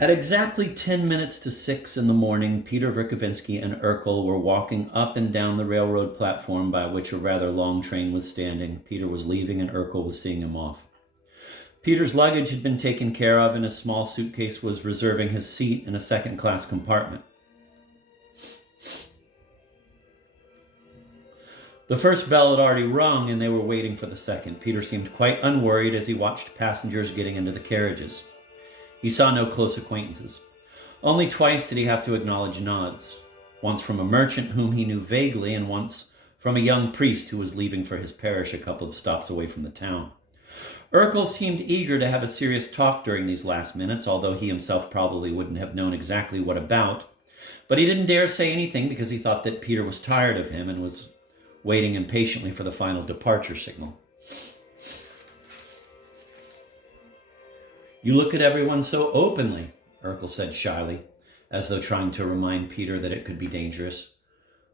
At exactly 10 minutes to 6 in the morning, Peter Verkovensky and Urkel were walking up and down the railroad platform by which a rather long train was standing. Peter was leaving and Urkel was seeing him off. Peter's luggage had been taken care of and his small suitcase was reserving his seat in a second-class compartment. The first bell had already rung and they were waiting for the second. Peter seemed quite unworried as he watched passengers getting into the carriages. He saw no close acquaintances. Only twice did he have to acknowledge nods. Once from a merchant whom he knew vaguely, and once from a young priest who was leaving for his parish a couple of stops away from the town. Urkel seemed eager to have a serious talk during these last minutes, although he himself probably wouldn't have known exactly what about. But he didn't dare say anything because he thought that Peter was tired of him and was waiting impatiently for the final departure signal. "You look at everyone so openly," Urkel said shyly, as though trying to remind Peter that it could be dangerous.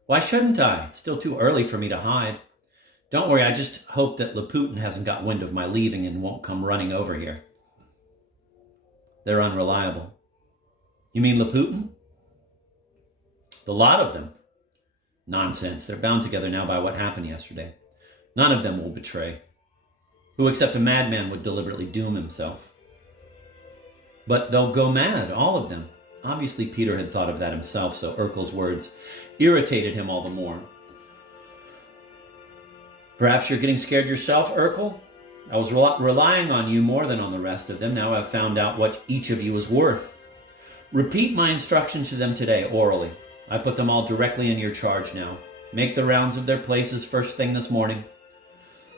"Why shouldn't I? It's still too early for me to hide. Don't worry, I just hope that Laputin hasn't got wind of my leaving and won't come running over here." "They're unreliable." "You mean Laputin?" "The lot of them." "Nonsense. They're bound together now by what happened yesterday. None of them will betray. Who except a madman would deliberately doom himself?" "But they'll go mad, all of them." Obviously, Peter had thought of that himself, so Urkel's words irritated him all the more. "Perhaps you're getting scared yourself, Urkel? I was relying on you more than on the rest of them. Now I've found out what each of you is worth. Repeat my instructions to them today, orally. I put them all directly in your charge now. Make the rounds of their places first thing this morning.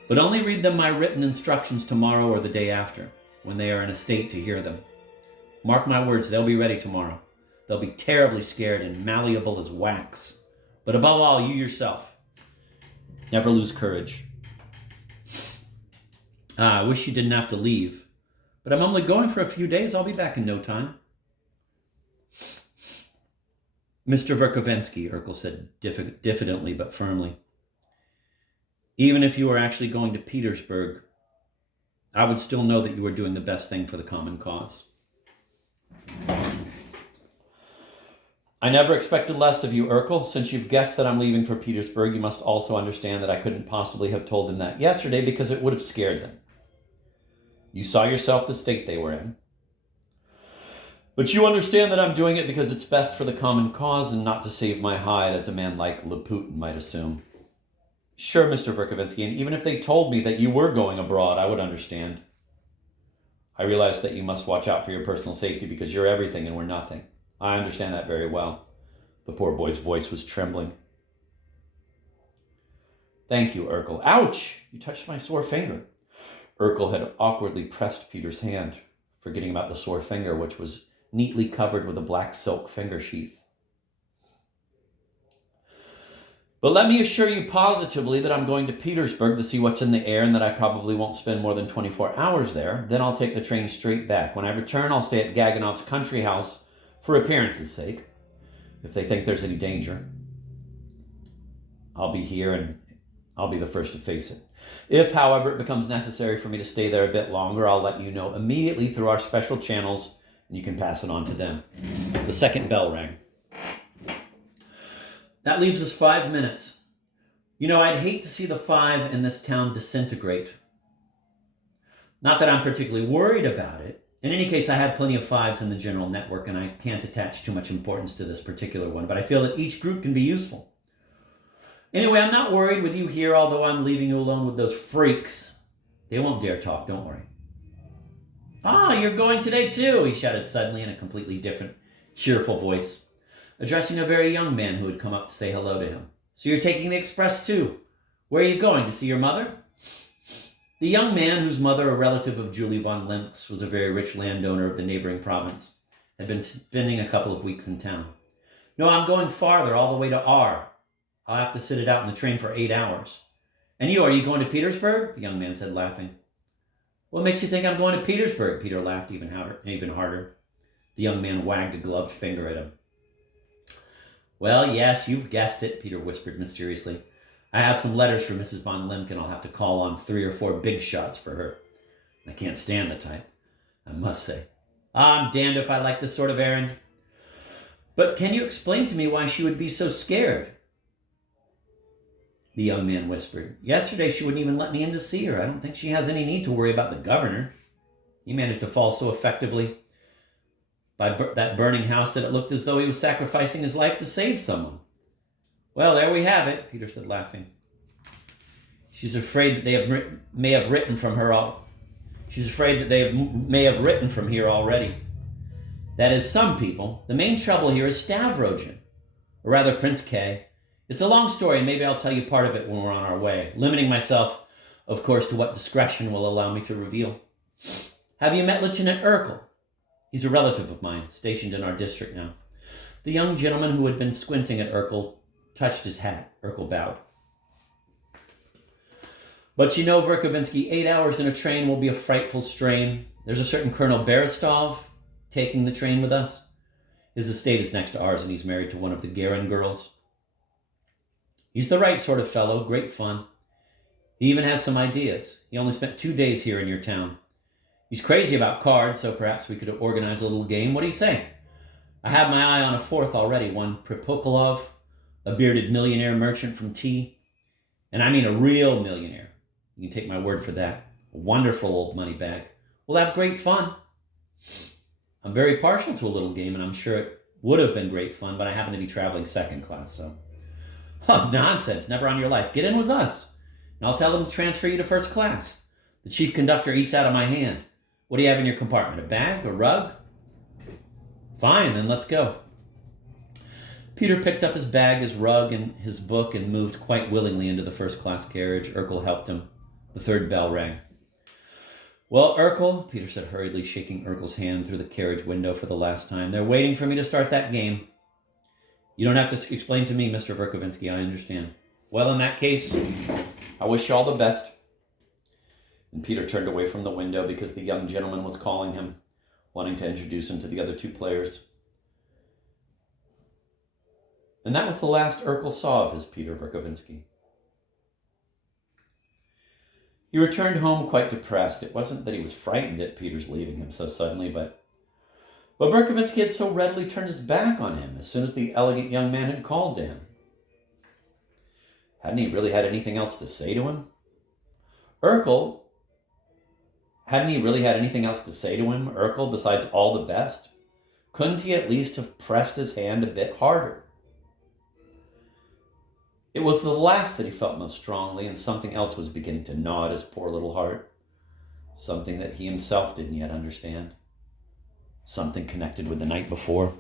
But only read them my written instructions tomorrow or the day after, when they are in a state to hear them. Mark my words, they'll be ready tomorrow. They'll be terribly scared and malleable as wax. But above all, you yourself, never lose courage." "I wish you didn't have to leave. But I'm only going for a few days. I'll be back in no time." "Mr. Verkovensky," Urkel said diffidently but firmly, "even if you were actually going to Petersburg, I would still know that you were doing the best thing for the common cause." "I never expected less of you, Urkel. Since you've guessed that I'm leaving for Petersburg, you must also understand that I couldn't possibly have told them that yesterday because it would have scared them. You saw yourself the state they were in. But you understand that I'm doing it because it's best for the common cause and not to save my hide, as a man like Laputin might assume." "Sure, Mr. Verkovensky, and even if they told me that you were going abroad, I would understand. I realize that you must watch out for your personal safety because you're everything and we're nothing. I understand that very well." The poor boy's voice was trembling. "Thank you, Urkel. Ouch! You touched my sore finger." Urkel had awkwardly pressed Peter's hand, forgetting about the sore finger, which was neatly covered with a black silk finger sheath. "But let me assure you positively that I'm going to Petersburg to see what's in the air and that I probably won't spend more than 24 hours there. Then I'll take the train straight back. When I return, I'll stay at Gaganov's country house for appearance's sake, if they think there's any danger. I'll be here and I'll be the first to face it. If, however, it becomes necessary for me to stay there a bit longer, I'll let you know immediately through our special channels, and you can pass it on to them." The second bell rang. "That leaves us 5 minutes. You know, I'd hate to see the 5 in this town disintegrate. Not that I'm particularly worried about it. In any case, I had plenty of 5s in the general network, and I can't attach too much importance to this particular one, but I feel that each group can be useful. Anyway, I'm not worried with you here, although I'm leaving you alone with those freaks. They won't dare talk, don't worry." "Ah, you're going today too," he shouted suddenly in a completely different, cheerful voice, addressing a very young man who had come up to say hello to him. "So you're taking the express too? Where are you going, to see your mother?" The young man, whose mother, a relative of Julie von Limps, was a very rich landowner of the neighboring province, had been spending a couple of weeks in town. "No, I'm going farther, all the way to R. I'll have to sit it out in the train for 8 hours. And you, are you going to Petersburg?" the young man said, laughing. "What makes you think I'm going to Petersburg?" Peter laughed even harder. The young man wagged a gloved finger at him. "Well, yes, you've guessed it," Peter whispered mysteriously. "I have some letters for Mrs. von Limkin. I'll have to call on 3 or 4 big shots for her. I can't stand the type, I must say." I'm damned if I like this sort of errand. But can you explain to me why she would be so scared? The young man whispered. Yesterday she wouldn't even let me in to see her. I don't think she has any need to worry about the governor. He managed to fall so effectively by that burning house that it looked as though he was sacrificing his life to save someone. Well, there we have it, Peter said, laughing. She's afraid that they may have written from here already. That is, some people. The main trouble here is Stavrogin, or rather Prince K. It's a long story, and maybe I'll tell you part of it when we're on our way, limiting myself, of course, to what discretion will allow me to reveal. Have you met Lieutenant Urkel? He's a relative of mine, stationed in our district now. The young gentleman who had been squinting at Urkel touched his hat. Urkel bowed. But you know, Verkovensky, 8 hours in a train will be a frightful strain. There's a certain Colonel Berestov taking the train with us. His estate is next to ours, and he's married to one of the Garin girls. He's the right sort of fellow, great fun. He even has some ideas. He only spent 2 days here in your town. He's crazy about cards, so perhaps we could organize a little game. What do you say? I have my eye on a fourth already, one Pripokolov, a bearded millionaire merchant from T. And I mean a real millionaire. You can take my word for that. A wonderful old money bag. We'll have great fun. I'm very partial to a little game, and I'm sure it would have been great fun, but I happen to be traveling second class, so... Oh, nonsense. Never on your life. Get in with us, and I'll tell them to transfer you to first class. The chief conductor eats out of my hand. What do you have in your compartment? A bag? A rug? Fine, then let's go. Peter picked up his bag, his rug, and his book and moved quite willingly into the first-class carriage. Urkel helped him. The third bell rang. Well, Urkel, Peter said hurriedly, shaking Urkel's hand through the carriage window for the last time, they're waiting for me to start that game. You don't have to explain to me, Mr. Verkovensky, I understand. Well, in that case, I wish you all the best. And Peter turned away from the window because the young gentleman was calling him, wanting to introduce him to the other two players. And that was the last Urkel saw of his Peter Verkovensky. He returned home quite depressed. It wasn't that he was frightened at Peter's leaving him so suddenly, but Verkovensky had so readily turned his back on him as soon as the elegant young man had called to him. Hadn't he really had anything else to say to him? Urkel, hadn't he really had anything else to say to him, Urkel, besides all the best? Couldn't he at least have pressed his hand a bit harder? It was the last that he felt most strongly, and something else was beginning to gnaw at his poor little heart. Something that he himself didn't yet understand. Something connected with the night before.